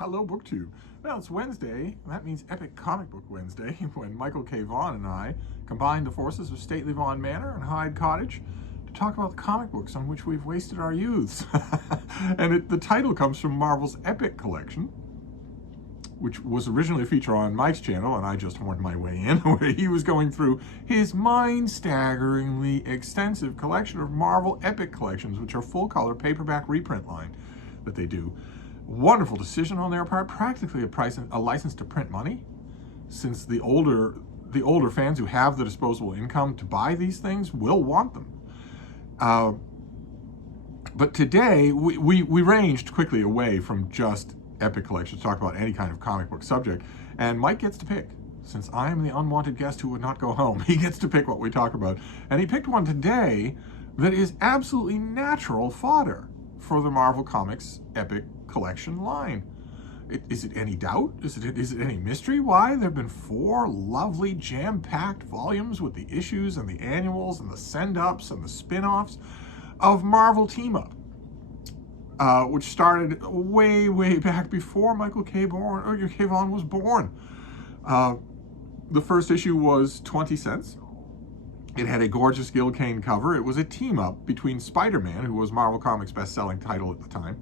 Hello, BookTube. Well, it's Wednesday. That means Epic Comic Book Wednesday, when Michael K Vaughan and I combined the forces of stately Vaughan Manor and Hyde Cottage to talk about the comic books on which we've wasted our youths. And the title comes from Marvel's Epic collection, which was originally a feature on Mike's channel, and I just horned my way in, where he was going through his mind-staggeringly extensive collection of Marvel Epic collections, which are full-color paperback reprint line that they do. Wonderful decision on their part, practically a license to print money, since the older fans who have the disposable income to buy these things will want them. But today, we ranged quickly away from just Epic collections to talk about any kind of comic book subject, and Mike gets to pick. Since I am the unwanted guest who would not go home, he gets to pick what we talk about. And he picked one today that is absolutely natural fodder for the Marvel Comics Epic collection line. Is it any doubt? Is it any mystery why there have been 4 lovely jam-packed volumes with the issues and the annuals and the send-ups and the spin-offs of Marvel Team Up, which started way back before Michael K. Vaughan was born. The first issue was 20 cents. It had a gorgeous Gil Kane cover. It was a team-up between Spider-Man, who was Marvel Comics' best-selling title at the time,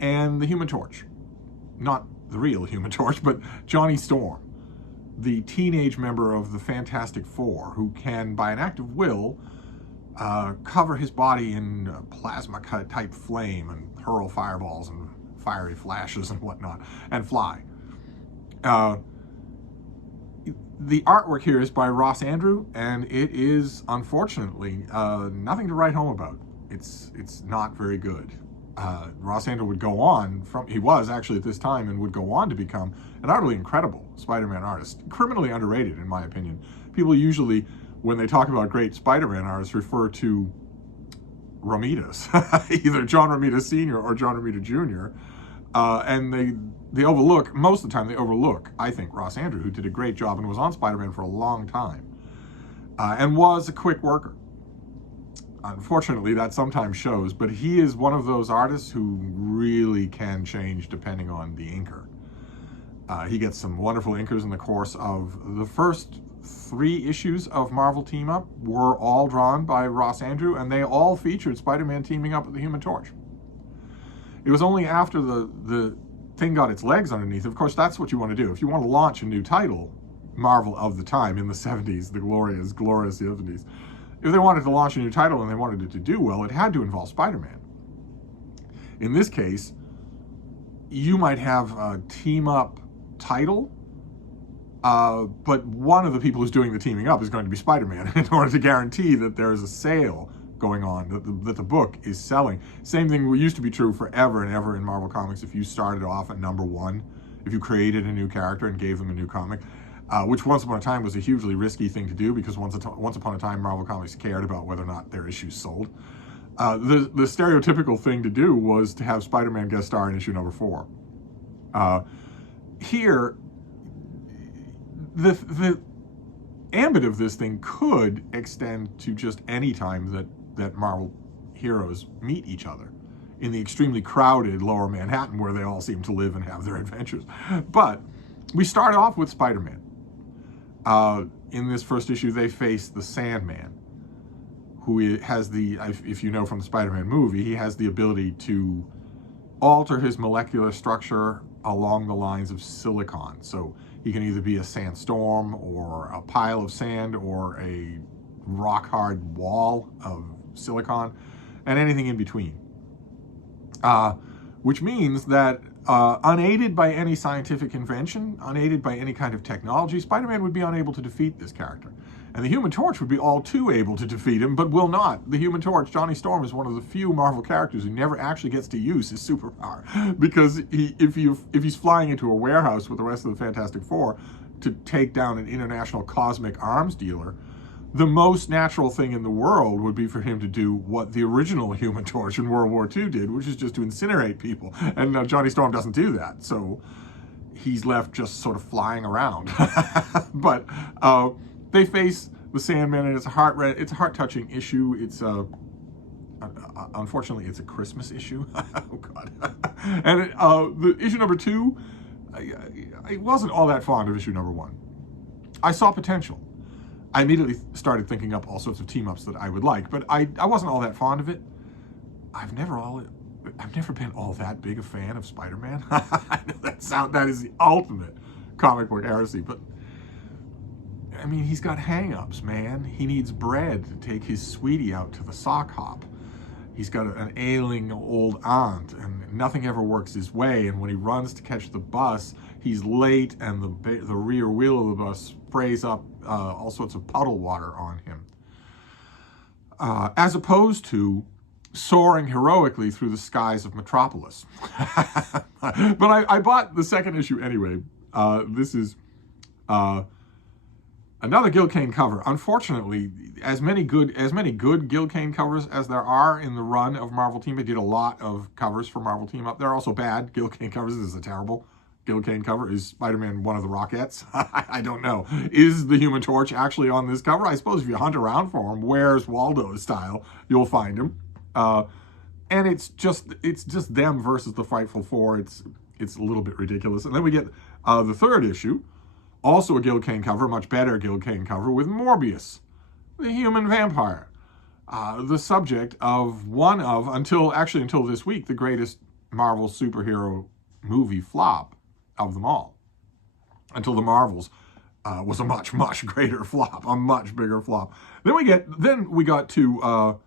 and the Human Torch. Not the real Human Torch, but Johnny Storm, the teenage member of the Fantastic Four, who can, by an act of will, cover his body in plasma-type flame and hurl fireballs and fiery flashes and whatnot, and fly. The artwork here is by Ross Andru, and it is, unfortunately, nothing to write home about. It's not very good. Ross Andru would go on, he was actually at this time, and would go on to become an utterly incredible Spider-Man artist. Criminally underrated, in my opinion. People usually, when they talk about great Spider-Man artists, refer to Romita's, either John Romita Sr. or John Romita Jr., and they overlook, most of the time they overlook, I think, Ross Andru, who did a great job and was on Spider-Man for a long time, and was a quick worker. Unfortunately, that sometimes shows, but he is one of those artists who really can change depending on the inker. He gets some wonderful inkers in the course of the first 3 issues of Marvel Team Up were all drawn by Ross Andru, and they all featured Spider-Man teaming up with the Human Torch. It was only after the thing got its legs underneath. Of course, that's what you want to do. If you want to launch a new title, Marvel of the time in the 70s, the glorious 70s, if they wanted to launch a new title and they wanted it to do well, it had to involve Spider-Man. In this case, you might have a team-up title, but one of the people who's doing the teaming up is going to be Spider-Man in order to guarantee that there is a sale going on, that the book is selling. Same thing used to be true forever and ever in Marvel Comics. If you started off at #1, if you created a new character and gave them a new comic, which once upon a time was a hugely risky thing to do, because once upon a time Marvel Comics cared about whether or not their issues sold. The stereotypical thing to do was to have Spider-Man guest star in issue #4. Here, the ambit of this thing could extend to just any time that Marvel heroes meet each other in the extremely crowded lower Manhattan where they all seem to live and have their adventures. But we start off with Spider-Man. In this first issue, they face the Sandman, who has if you know from the Spider-Man movie, he has the ability to alter his molecular structure along the lines of silicon. So he can either be a sandstorm or a pile of sand or a rock-hard wall of silicon and anything in between. Which means that unaided by any scientific invention, unaided by any kind of technology, Spider-Man would be unable to defeat this character. And the Human Torch would be all too able to defeat him, but will not. The Human Torch, Johnny Storm, is one of the few Marvel characters who never actually gets to use his superpower. Because if he's flying into a warehouse with the rest of the Fantastic Four to take down an international cosmic arms dealer, the most natural thing in the world would be for him to do what the original Human Torch in World War II did, which is just to incinerate people. And Johnny Storm doesn't do that, so he's left just sort of flying around. But they face the Sandman, and it's a heart-touching issue. It's Unfortunately, it's a Christmas issue. Oh, God. And the issue number 2, I wasn't all that fond of issue number 1. I saw potential. I immediately started thinking up all sorts of team-ups that I would like, but I wasn't all that fond of it. I've never been all that big a fan of Spider-Man. I know that is the ultimate comic book heresy, but I mean, he's got hang-ups, man. He needs bread to take his sweetie out to the sock hop. He's got an ailing old aunt, and nothing ever works his way. And when he runs to catch the bus, he's late, and the rear wheel of the bus sprays up all sorts of puddle water on him. As opposed to soaring heroically through the skies of Metropolis. But I bought the second issue anyway. This is another Gil Kane cover. Unfortunately, as many good Gil Kane covers as there are in the run of Marvel Team. They did a lot of covers for Marvel Team Up. There are also bad Gil Kane covers. This is a terrible Gil Kane cover. Is Spider-Man one of the Rockettes? I don't know. Is the Human Torch actually on this cover? I suppose if you hunt around for him, Where's Waldo style, you'll find him. And it's just them versus the Frightful Four. It's a little bit ridiculous. And then we get the third issue, also a Gil Kane cover, much better Gil Kane cover, with Morbius, the human vampire. The subject of one of, until this week, the greatest Marvel superhero movie flop of them all. Until the Marvels was a much, much greater flop, a much bigger flop. Then we got to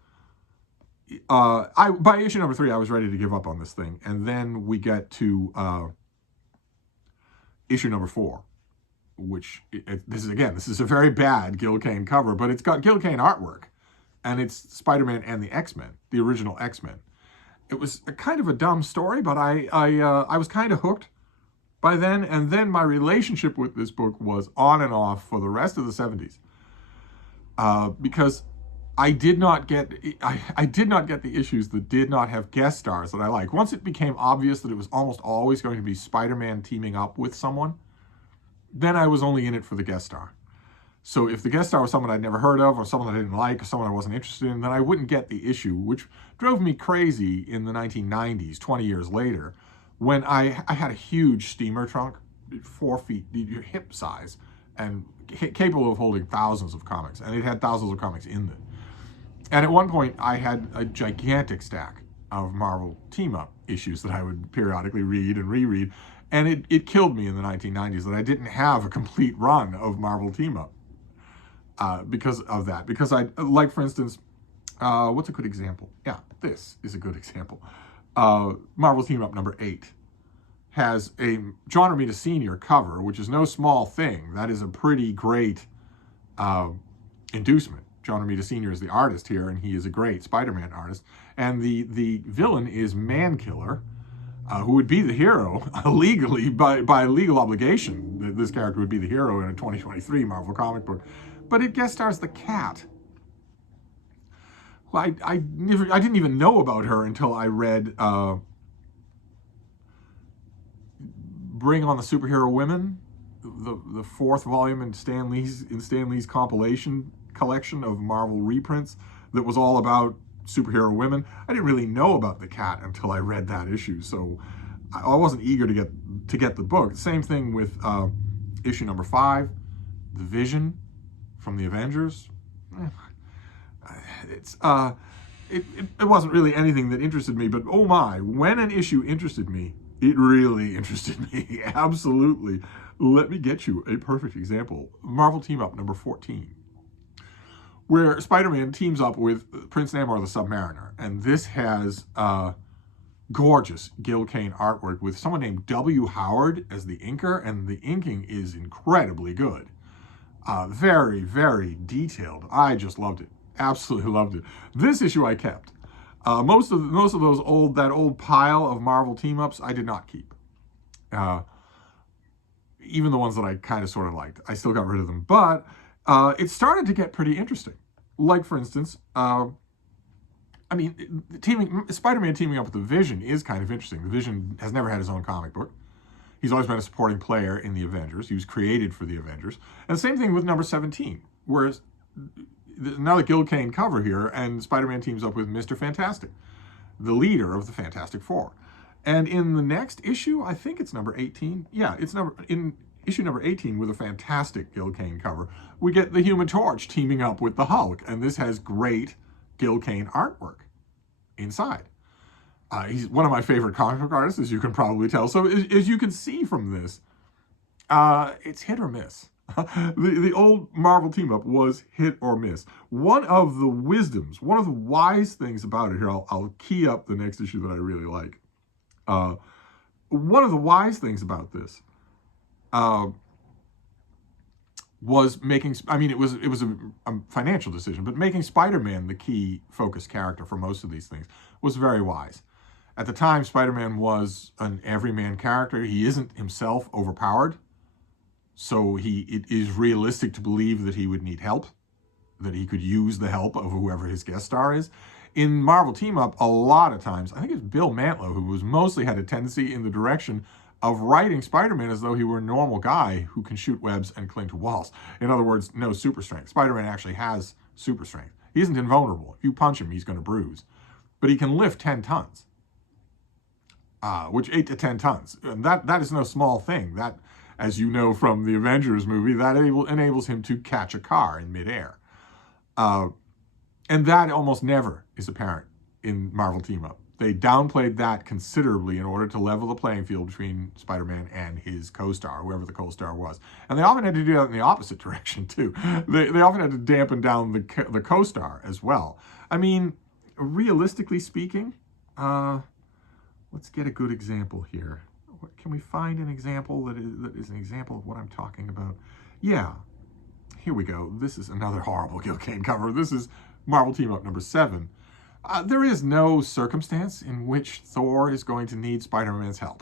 by issue number 3, I was ready to give up on this thing. And then we get to issue number 4, which this is a very bad Gil Kane cover, but it's got Gil Kane artwork, and it's Spider-Man and the X-Men, the original X-Men. It was a kind of a dumb story, but I was kind of hooked by then, and then my relationship with this book was on and off for the rest of the 70s, because I did not get the issues that did not have guest stars that I like. Once it became obvious that it was almost always going to be Spider-Man teaming up with someone, then I was only in it for the guest star. So if the guest star was someone I'd never heard of, or someone I didn't like, or someone I wasn't interested in, then I wouldn't get the issue, which drove me crazy in the 1990s, 20 years later, when I had a huge steamer trunk, 4 feet, your hip size, and capable of holding thousands of comics, and it had thousands of comics in it. And at one point, I had a gigantic stack of Marvel team-up issues that I would periodically read and reread, and it killed me in the 1990s that I didn't have a complete run of Marvel team-up because of that. Because like, for instance, what's a good example? Yeah, this is a good example. Marvel team-up number 8 has a John Romita Sr. cover, which is no small thing. That is a pretty great inducement. John Romita Sr. is the artist here, and he is a great Spider-Man artist. And the villain is Mankiller, who would be the hero legally, by legal obligation. This character would be the hero in a 2023 Marvel comic book. But it guest stars the Cat. Well, I didn't even know about her until I read Bring on the Superhero Women, the 4th volume in Stan Lee's compilation collection of Marvel reprints that was all about superhero women. I didn't really know about the Cat until I read that issue, so I wasn't eager to get the book. Same thing with issue number 5, the Vision from the Avengers. It wasn't really anything that interested me, but oh my, when an issue interested me, it really interested me. Absolutely. Let me get you a perfect example. Marvel Team Up number 14. Where Spider-Man teams up with Prince Namor the Submariner. And this has gorgeous Gil Kane artwork with someone named W. Howard as the inker, and the inking is incredibly good. Very, very detailed. I just loved it. Absolutely loved it. This issue I kept. Most of those old pile of Marvel team-ups I did not keep. Even the ones that I kind of sort of liked. I still got rid of them. But it started to get pretty interesting. Like, for instance, Spider-Man teaming up with the Vision is kind of interesting. The Vision has never had his own comic book. He's always been a supporting player in the Avengers. He was created for the Avengers. And the same thing with number 17, whereas another Gil Kane cover here, and Spider-Man teams up with Mr. Fantastic, the leader of the Fantastic Four. And in the next issue, I think it's number 18. Yeah, it's in issue number 18 with a fantastic Gil Kane cover, we get the Human Torch teaming up with the Hulk, and this has great Gil Kane artwork inside. He's one of my favorite comic book artists, as you can probably tell. So as you can see from this, it's hit or miss. The old Marvel team-up was hit or miss. One of the wise things about it, here, I'll key up the next issue that I really like. One of the wise things about this was making, it was a financial decision, but making Spider-Man the key focus character for most of these things was very wise. At the time, Spider-Man was an everyman character. He isn't himself overpowered, so it is realistic to believe that he would need help, that he could use the help of whoever his guest star is. In Marvel Team-Up, a lot of times, I think it's Bill Mantlo who was mostly had a tendency in the direction of writing Spider-Man as though he were a normal guy who can shoot webs and cling to walls. In other words, no super strength. Spider-Man actually has super strength. He isn't invulnerable. If you punch him, he's going to bruise. But he can lift 10 tons, which 8 to 10 tons. And that is no small thing. That, as you know from the Avengers movie, that enables him to catch a car in midair. And that almost never is apparent in Marvel Team-Up. They downplayed that considerably in order to level the playing field between Spider-Man and his co-star, whoever the co-star was. And they often had to do that in the opposite direction, too. They often had to dampen down the co-star as well. I mean, realistically speaking, let's get a good example here. Can we find an example that is an example of what I'm talking about? Yeah, here we go. This is another horrible Gil Kane cover. This is Marvel Team-Up number 7. There is no circumstance in which Thor is going to need Spider-Man's help.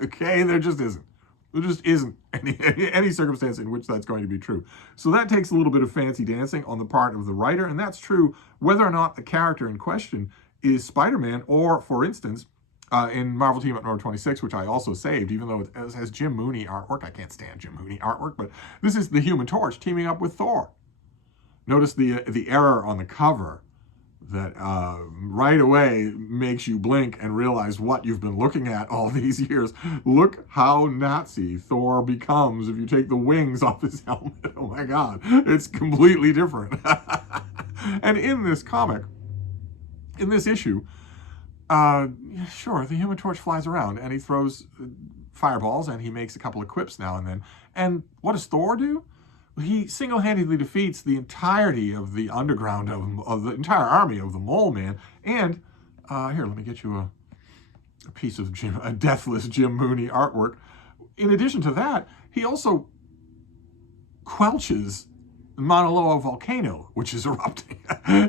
Okay, there just isn't. There just isn't any circumstance in which that's going to be true. So that takes a little bit of fancy dancing on the part of the writer, and that's true whether or not the character in question is Spider-Man, or, for instance, in Marvel Team-Up number 26, which I also saved, even though it has Jim Mooney artwork. I can't stand Jim Mooney artwork, but this is the Human Torch teaming up with Thor. Notice the error on the cover that right away makes you blink and realize what you've been looking at all these years. Look how Nazi Thor becomes if you take the wings off his helmet. Oh my God, it's completely different. And in this comic, in this issue, sure, the Human Torch flies around and he throws fireballs and he makes a couple of quips now and then. And what does Thor do? He single-handedly defeats the entirety of the underground of the entire army of the Mole Man. And here, let me get you a piece of a deathless Jim Mooney artwork. In addition to that, he also quelches Mauna Loa volcano, which is erupting,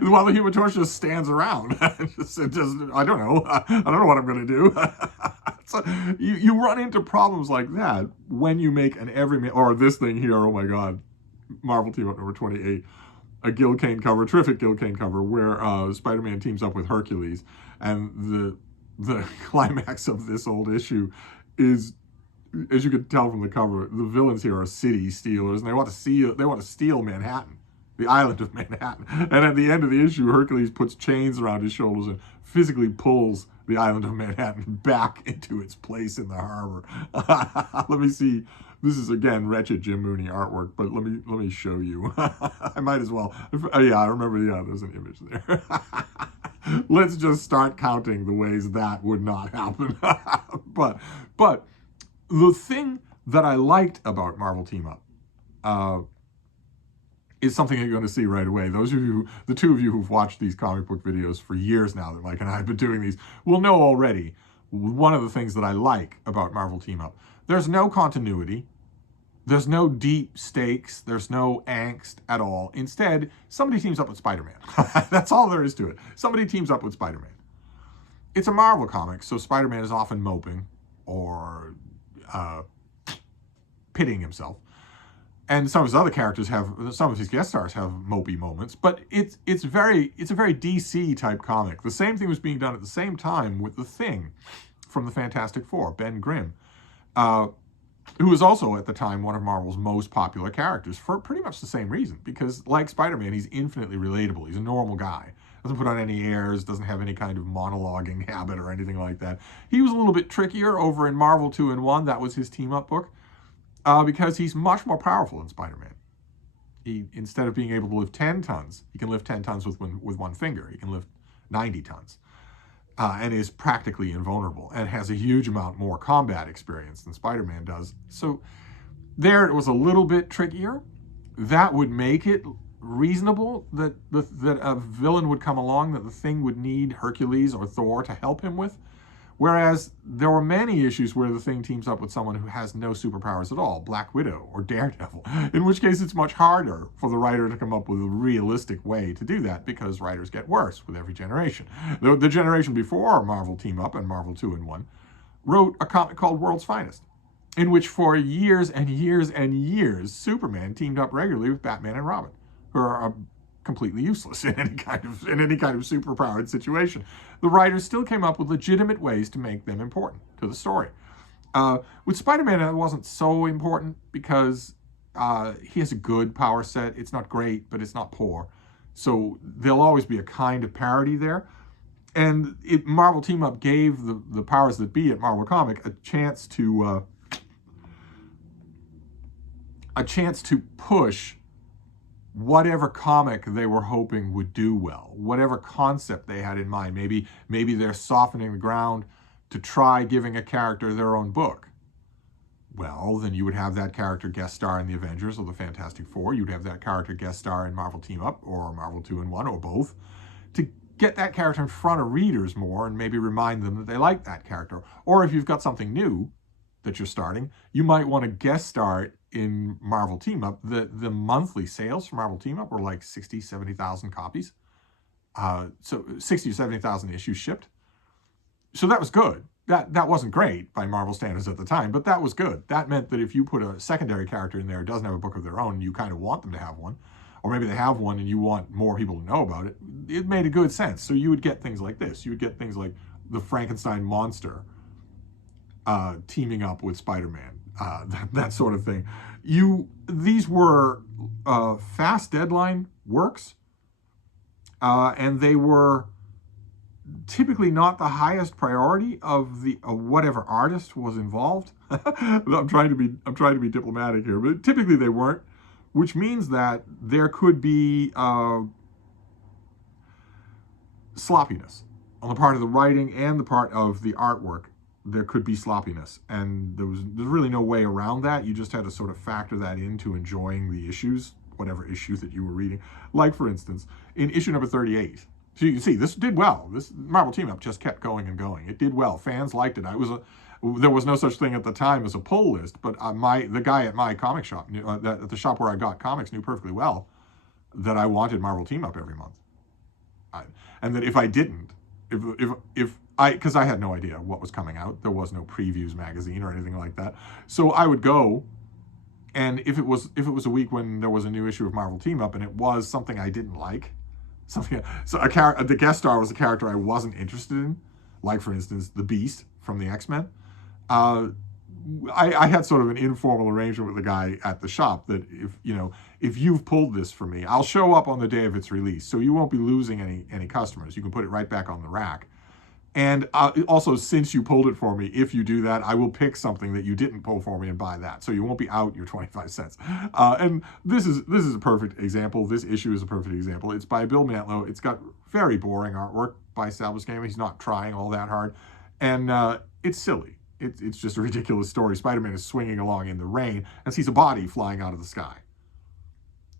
while the Human Torch just stands around. I don't know what I'm going to do. So you run into problems like that when you make an everyman, or this thing here, oh my God, Marvel Team-Up number 28, a Gil Kane cover, terrific Gil Kane cover, where Spider-Man teams up with Hercules, and the climax of this old issue is, as you can tell from the cover, the villains here are city stealers, and they want to steal Manhattan, the island of Manhattan. And at the end of the issue, Hercules puts chains around his shoulders and physically pulls the island of Manhattan back into its place in the harbor. Let me see. This is, again, wretched Jim Mooney artwork, but let me show you. I might as well. Yeah, I remember. Yeah, there's an image there. Let's just start counting the ways that would not happen. But the thing that I liked about Marvel Team-Up is something you're going to see right away. Those of you, the two of you who've watched these comic book videos for years now that Mike and I have been doing these, will know already one of the things that I like about Marvel Team-Up. There's no continuity. There's no deep stakes. There's no angst at all. Instead, somebody teams up with Spider-Man. That's all there is to it. Somebody teams up with Spider-Man. It's a Marvel comic, so Spider-Man is often moping or pitting himself. And some of his other characters some of his guest stars have mopey moments, but it's a very DC type comic. The same thing was being done at the same time with The Thing from the Fantastic Four, Ben Grimm. who was also at the time one of Marvel's most popular characters for pretty much the same reason. Because like Spider-Man, he's infinitely relatable. He's a normal guy. Doesn't put on any airs, doesn't have any kind of monologuing habit or anything like that. He was a little bit trickier over in Marvel 2-in-1. That was his team-up book. Because he's much more powerful than Spider-Man. He, instead of being able to lift 10 tons, he can lift 10 tons with one finger. He can lift 90 tons. And is practically invulnerable and has a huge amount more combat experience than Spider-Man does. So there it was a little bit trickier. That would make it reasonable that a villain would come along that the Thing would need Hercules or Thor to help him with. Whereas there were many issues where the Thing teams up with someone who has no superpowers at all, Black Widow or Daredevil, in which case it's much harder for the writer to come up with a realistic way to do that because writers get worse with every generation. The generation before Marvel Team Up and Marvel 2-in-1 wrote a comic called World's Finest, in which for years and years and years, Superman teamed up regularly with Batman and Robin, who are completely useless in any kind of superpowered situation. The writers still came up with legitimate ways to make them important to the story. With Spider-Man, it wasn't so important because he has a good power set. It's not great, but it's not poor. So there'll always be a kind of parody there. And Marvel Team Up gave the powers that be at Marvel Comic a chance to push whatever comic they were hoping would do well, whatever concept they had in mind. Maybe they're softening the ground to try giving a character their own book. Well, then you would have that character guest star in the Avengers or the Fantastic Four. You'd have that character guest star in Marvel Team Up or Marvel 2-in-1 or both to get that character in front of readers more and maybe remind them that they like that character. Or if you've got something new that you're starting, you might want to guest star in Marvel Team Up. The monthly sales for Marvel Team Up were like 60, 70,000 copies. So 60 or 70,000 issues shipped. So that was good. That wasn't great by Marvel standards at the time, but that was good. That meant that if you put a secondary character in there who doesn't have a book of their own, you kind of want them to have one, or maybe they have one and you want more people to know about it, it made a good sense. So you would get things like this. You would get things like the Frankenstein monster teaming up with Spider-Man, that sort of thing. These were fast deadline works, and they were typically not the highest priority of whatever artist was involved. I'm trying to be diplomatic here, but typically they weren't, which means that there could be sloppiness on the part of the writing and the part of the artwork. There could be sloppiness, and there's really no way around that. You just had to sort of factor that into enjoying the issues, whatever issue that you were reading. Like, for instance, in issue number 38, so you can see this did well. This Marvel Team Up just kept going and going. It did well. Fans liked it. There was no such thing at the time as a pull list, but the guy at my comic shop, at the shop where I got comics, knew perfectly well that I wanted Marvel Team Up every month, and that if I didn't, because I had no idea what was coming out. There was no previews magazine or anything like that. So I would go, and if it was a week when there was a new issue of Marvel Team Up and it was something I didn't like, the guest star was a character I wasn't interested in, like for instance the Beast from the X-Men. I had sort of an informal arrangement with the guy at the shop that if you've pulled this for me, I'll show up on the day of its release, so you won't be losing any customers. You can put it right back on the rack. And also, since you pulled it for me, if you do that, I will pick something that you didn't pull for me and buy that. So you won't be out your 25 cents. And this is a perfect example. This issue is a perfect example. It's by Bill Mantlo. It's got very boring artwork by Sal Buscema. He's not trying all that hard. And it's silly. It's just a ridiculous story. Spider-Man is swinging along in the rain and sees a body flying out of the sky.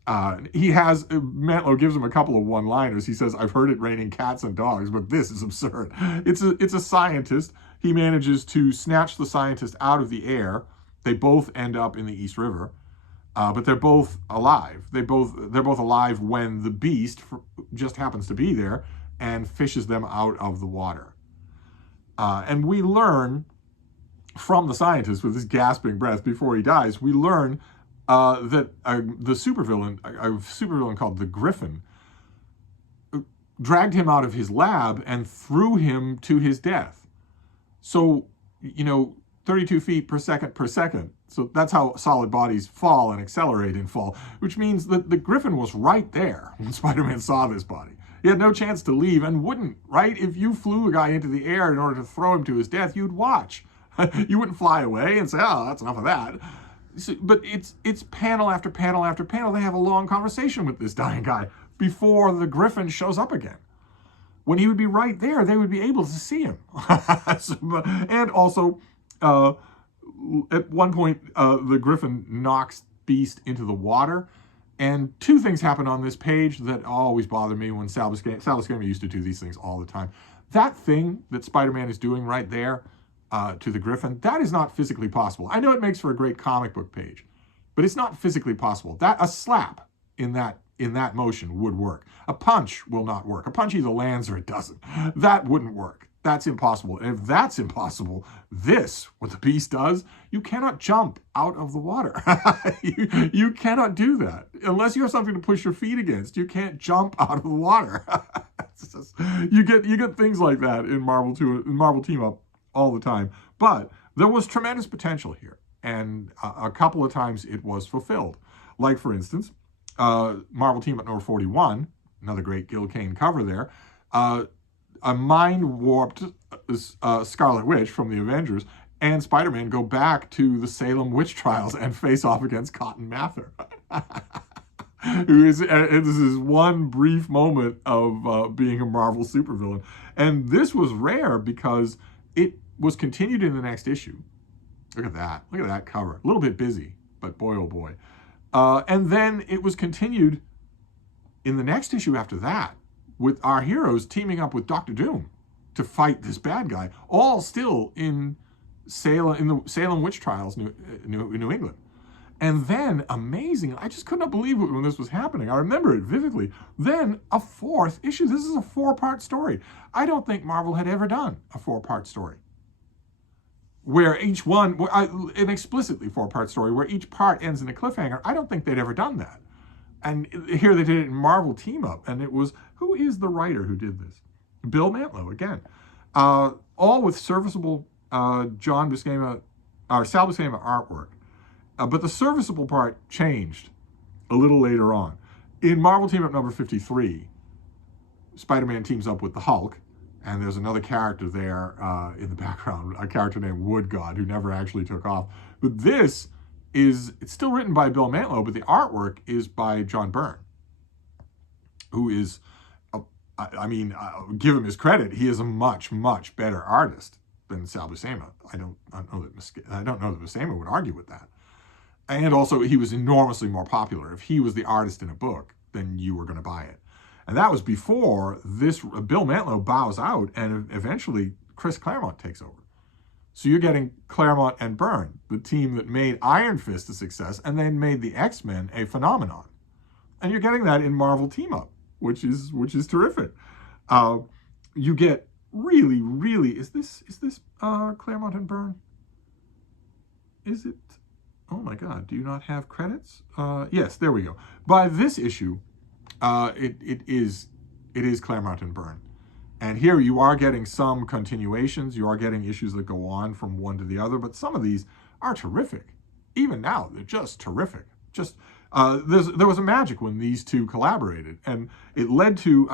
Mantlo gives him a couple of one-liners. He says, "I've heard it raining cats and dogs, but this is absurd." It's a scientist. He manages to snatch the scientist out of the air. They both end up in the East River, but they're both alive. They're both alive when the Beast just happens to be there and fishes them out of the water. And we learn from the scientist, with his gasping breath before he dies, we learn that the supervillain, a supervillain called the Griffin, dragged him out of his lab and threw him to his death. So, 32 feet per second, So that's how solid bodies fall and accelerate in fall, which means that the Griffin was right there when Spider-Man saw this body. He had no chance to leave and wouldn't, right? If you flew a guy into the air in order to throw him to his death, you'd watch. You wouldn't fly away and say, oh, that's enough of that. So, but it's panel after panel after panel. They have a long conversation with this dying guy before the Griffin shows up again. When he would be right there, they would be able to see him. And also, at one point, the Griffin knocks Beast into the water. And two things happen on this page that always bother me when Sal Buscema used to do these things all the time. That thing that Spider-Man is doing right there to the Griffin, that is not physically possible. I know it makes for a great comic book page, but it's not physically possible. That a slap in that motion would work. A punch will not work. A punch either lands or it doesn't. That wouldn't work. That's impossible. And if that's impossible, this, what the Beast does, you cannot jump out of the water. you cannot do that. Unless you have something to push your feet against, you can't jump out of the water. You get things like that in Marvel Team Up all the time. But there was tremendous potential here. And a couple of times it was fulfilled. Like, for instance, Marvel Team Up number 41, another great Gil Kane cover there, a mind-warped Scarlet Witch from the Avengers and Spider-Man go back to the Salem witch trials and face off against Cotton Mather. This is one brief moment of being a Marvel supervillain. And this was rare because it was continued in the next issue. Look at that. Look at that cover. A little bit busy, but boy, oh boy. And then it was continued in the next issue after that, with our heroes teaming up with Dr. Doom to fight this bad guy, all still in the Salem witch trials, New England. And then, amazing, I just could not believe it when this was happening. I remember it vividly. Then a fourth issue. This is a 4-part story. I don't think Marvel had ever done a 4-part story, where each one, an explicitly 4-part story, where each part ends in a cliffhanger. I don't think they'd ever done that. And here they did it in Marvel Team Up, and it was, who is the writer who did this? Bill Mantlo, again. All with serviceable Sal Buscema artwork. But the serviceable part changed a little later on. In Marvel Team Up number 53, Spider-Man teams up with the Hulk, and there's another character there in the background, a character named Wood God, who never actually took off. But this it's still written by Bill Mantlo, but the artwork is by John Byrne, who is, give him his credit, he is a much, much better artist than Sal Buscema. I don't know that Buscema would argue with that. And also, he was enormously more popular. If he was the artist in a book, then you were going to buy it. And that was before this, Bill Mantlo bows out, and eventually Chris Claremont takes over. So you're getting Claremont and Byrne, the team that made Iron Fist a success and then made the X-Men a phenomenon. And you're getting that in Marvel Team Up, which is terrific. You get really, really, is this Claremont and Byrne? Is it? Oh my God, do you not have credits? Yes, there we go. By this issue, it is Claremont and Byrne. And here you are getting some continuations. You are getting issues that go on from one to the other, but some of these are terrific. Even now, they're just terrific. There was a magic when these two collaborated, and it led to,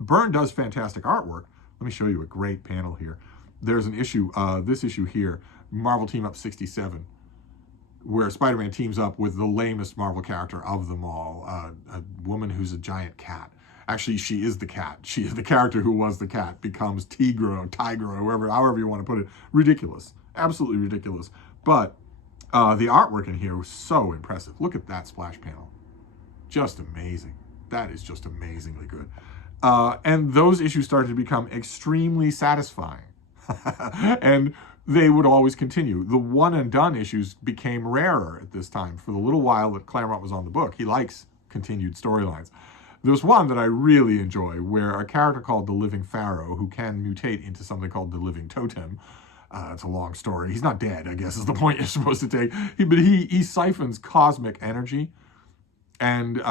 Byrne does fantastic artwork. Let me show you a great panel here. There's an issue, this issue here, Marvel Team Up 67, where Spider-Man teams up with the lamest Marvel character of them all, a woman who's a giant cat. Actually, she is the cat. She is the character who was the cat, becomes Tigra or however you want to put it. Ridiculous. Absolutely ridiculous. But the artwork in here was so impressive. Look at that splash panel. Just amazing. That is just amazingly good. And those issues started to become extremely satisfying. And they would always continue. The one and done issues became rarer at this time. For the little while that Claremont was on the book, he likes continued storylines. There's one that I really enjoy where a character called the Living Pharaoh, who can mutate into something called the Living Totem. It's a long story. He's not dead, I guess, is the point you're supposed to take. But he siphons cosmic energy. And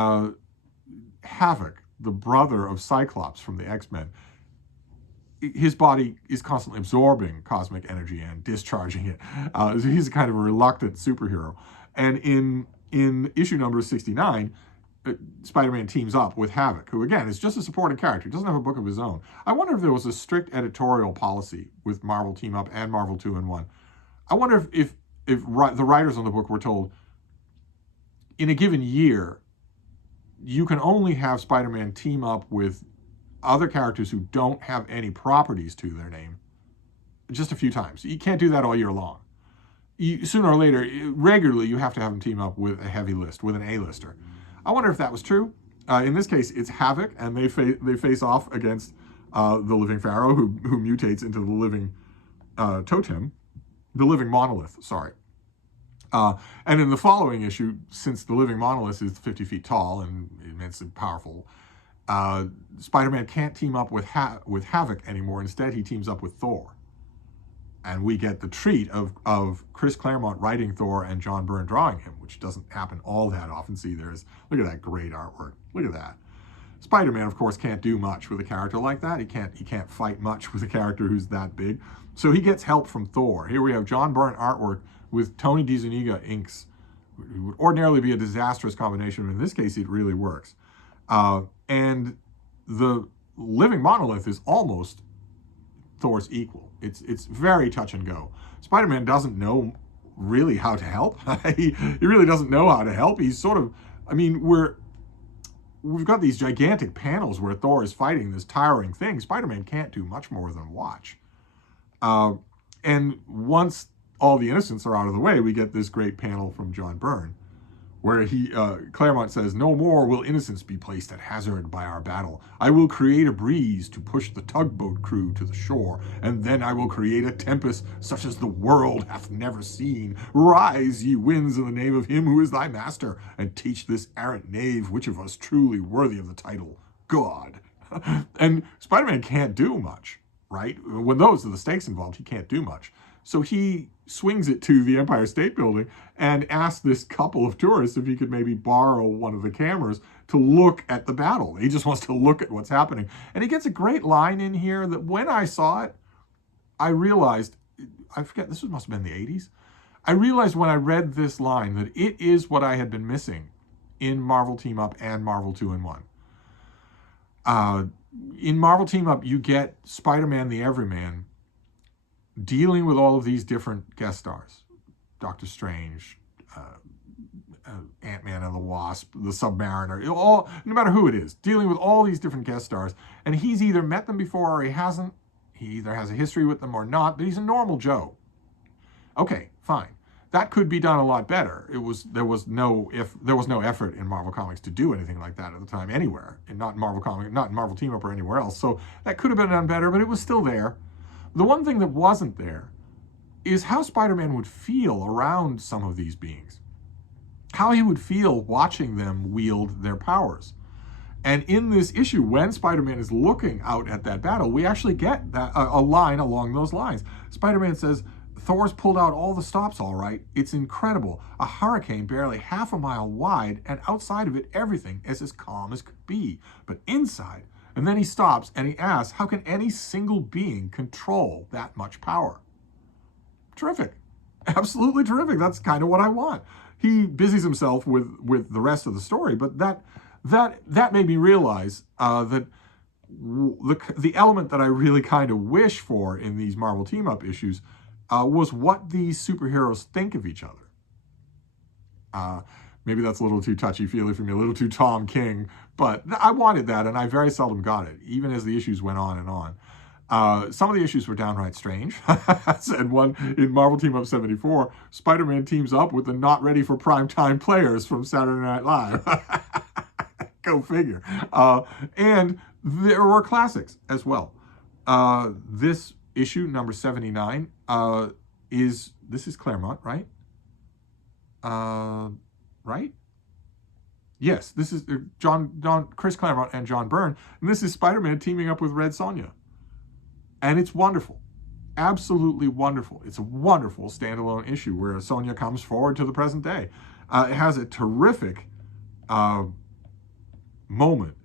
Havoc, the brother of Cyclops from the X-Men, his body is constantly absorbing cosmic energy and discharging it. So he's kind of a reluctant superhero. And in issue number 69, Spider-Man teams up with Havoc, who again is just a supporting character. He doesn't have a book of his own. I wonder if there was a strict editorial policy with Marvel Team Up and Marvel 2-in-1. I wonder if the writers on the book were told, in a given year, you can only have Spider-Man team up with other characters who don't have any properties to their name just a few times. You can't do that all year long. Sooner or later, regularly, you have to have them team up with a heavy list, with an A-lister. I wonder if that was true. In this case, it's Havoc, and they face off against the Living Pharaoh, who mutates into the Living Totem, the Living Monolith, sorry. And in the following issue, since the Living Monolith is 50 feet tall and immensely powerful, Spider-Man can't team up with Havoc anymore. Instead, he teams up with Thor. And we get the treat of Chris Claremont writing Thor and John Byrne drawing him, which doesn't happen all that often. See, look at that great artwork. Look at that. Spider-Man, of course, can't do much with a character like that. He can't fight much with a character who's that big. So he gets help from Thor. Here we have John Byrne artwork with Tony DeZuniga inks. It would ordinarily be a disastrous combination, but in this case, it really works. And the Living Monolith is almost Thor's equal. It's very touch and go. Spider-Man doesn't know really how to help. he really doesn't know how to help. He's sort of, I mean, we've got these gigantic panels where Thor is fighting this towering thing. Spider-Man can't do much more than watch. And once all the innocents are out of the way, we get this great panel from John Byrne, where Claremont says, "No more will innocents be placed at hazard by our battle. I will create a breeze to push the tugboat crew to the shore, and then I will create a tempest such as the world hath never seen. Rise, ye winds, in the name of him who is thy master, and teach this errant knave which of us truly worthy of the title, God." And Spider-Man can't do much, right? When those are the stakes involved, he can't do much. So he swings it to the Empire State Building and asks this couple of tourists if he could maybe borrow one of the cameras to look at the battle. He just wants to look at what's happening. And he gets a great line in here that when I saw it, I realized, I forget, this must have been the 80s. I realized when I read this line that it is what I had been missing in Marvel Team Up and Marvel 2-in-1. In Marvel Team Up, you get Spider-Man the Everyman dealing with all of these different guest stars. Doctor Strange, Ant-Man and the Wasp, the Submariner, no matter who it is, dealing with all these different guest stars. And he's either met them before or he hasn't. He either has a history with them or not, but he's a normal Joe. Okay, fine. That could be done a lot better. There was no effort in Marvel Comics to do anything like that at the time anywhere, and not in Marvel Team Up or anywhere else. So that could have been done better, but it was still there. The one thing that wasn't there is how Spider-Man would feel around some of these beings. How he would feel watching them wield their powers. And in this issue, when Spider-Man is looking out at that battle, we actually get a line along those lines. Spider-Man says, "Thor's pulled out all the stops all right. It's incredible. A hurricane barely half a mile wide, and outside of it, everything is as calm as could be. But inside..." And then he stops and he asks, how can any single being control that much power? Terrific. Absolutely terrific. That's kind of what I want. He busies himself with the rest of the story, but that made me realize that the element that I really kind of wish for in these Marvel Team Up issues was what these superheroes think of each other. Maybe that's a little too touchy-feely for me, a little too Tom King, but I wanted that, and I very seldom got it, even as the issues went on and on. Some of the issues were downright strange. I said one in Marvel Team Up 74, Spider-Man teams up with the not ready for primetime players from Saturday Night Live. Go figure. And there were classics as well. This issue, number 79, this is Claremont, right? Right? Yes, this is Chris Claremont and John Byrne, and this is Spider-Man teaming up with Red Sonja. And it's wonderful. Absolutely wonderful. It's a wonderful standalone issue where Sonja comes forward to the present day. It has a terrific moment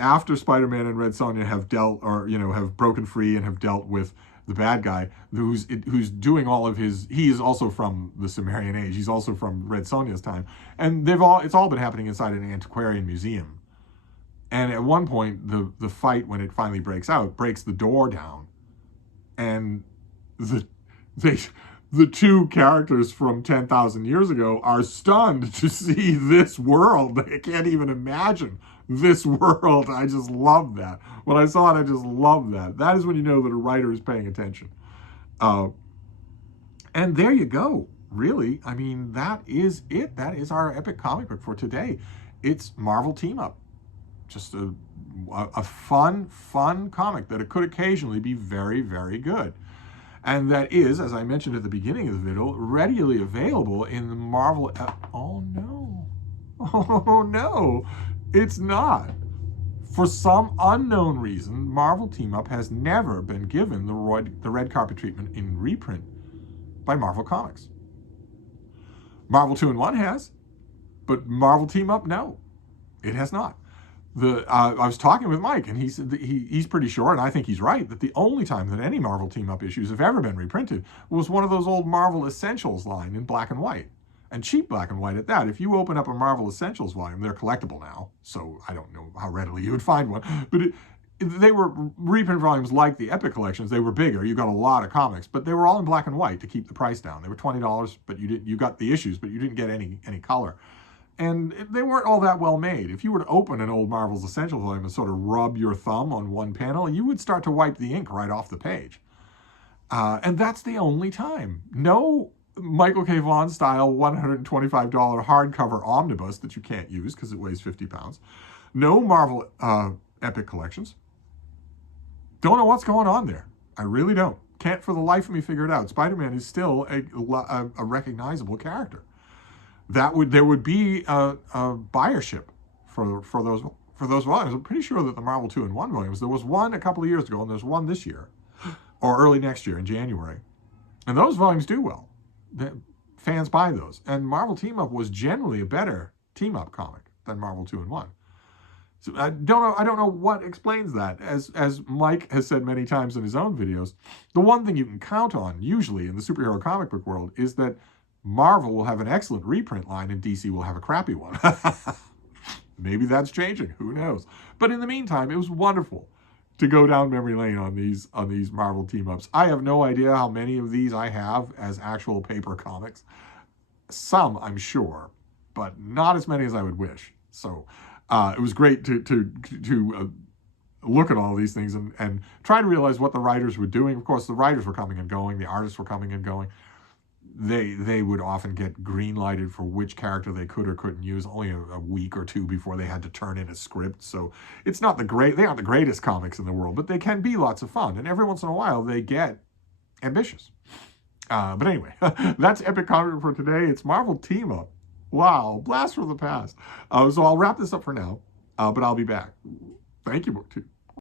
after Spider-Man and Red Sonja have dealt, or have broken free and have dealt with the bad guy who's doing all of his, he is also from the Sumerian age, he's also from Red Sonja's time, and it's all been happening inside an antiquarian museum. And at one point, the fight, when it finally breaks out, breaks the door down, and the two characters from 10,000 years ago are stunned to see this world. They can't even imagine this world. I just love that. When I saw it, I just loved that. That is when you know that a writer is paying attention. And there you go. Really, I mean, that is it. That is our epic comic book for today. It's Marvel Team Up. Just a fun comic that it could occasionally be very, very good. And that is, as I mentioned at the beginning of the video, readily available in the Marvel... Oh, no. Oh, no. It's not. For some unknown reason, Marvel Team Up has never been given the red carpet treatment in reprint by Marvel Comics. Marvel 2-in-1 has, but Marvel Team Up, no. It has not. I was talking with Mike, and he said that he's pretty sure, and I think he's right, that the only time that any Marvel Team-Up issues have ever been reprinted was one of those old Marvel Essentials line in black and white, and cheap black and white at that. If you open up a Marvel Essentials volume, they're collectible now, so I don't know how readily you would find one, but they were reprint volumes like the Epic collections. They were bigger. You got a lot of comics, but they were all in black and white to keep the price down. They were $20, but you got the issues, but you didn't get any color. And they weren't all that well made. If you were to open an old Marvel's Essential volume and sort of rub your thumb on one panel, you would start to wipe the ink right off the page. And that's the only time. No Michael K. Vaughan style $125 hardcover omnibus that you can't use because it weighs 50 pounds. No Marvel Epic collections. Don't know what's going on there. I really don't. Can't for the life of me figure it out. Spider-Man is still a recognizable character. There would be a buyership for those volumes. I'm pretty sure that the Marvel 2-in-1 volumes, there was one a couple of years ago, and there's one this year, or early next year in January. And those volumes do well. Fans buy those. And Marvel Team Up was generally a better Team Up comic than Marvel 2-in-1. So I don't know what explains that. As Mike has said many times in his own videos, the one thing you can count on, usually in the superhero comic book world, is that Marvel will have an excellent reprint line and DC will have a crappy one. Maybe that's changing. Who knows? But in the meantime, it was wonderful to go down memory lane on these Marvel Team-Ups. I have no idea how many of these I have as actual paper comics. Some, I'm sure, but not as many as I would wish. So it was great to look at all these things and try to realize what the writers were doing. Of course, the writers were coming and going. The artists were coming and going. They would often get green-lighted for which character they could or couldn't use only a week or two before they had to turn in a script. So it's not they aren't the greatest comics in the world, but they can be lots of fun. And every once in a while, they get ambitious. But anyway, that's Epic Comic for today. It's Marvel Team Up. Wow, blast from the past. So I'll wrap this up for now, but I'll be back. Thank you, BookTube.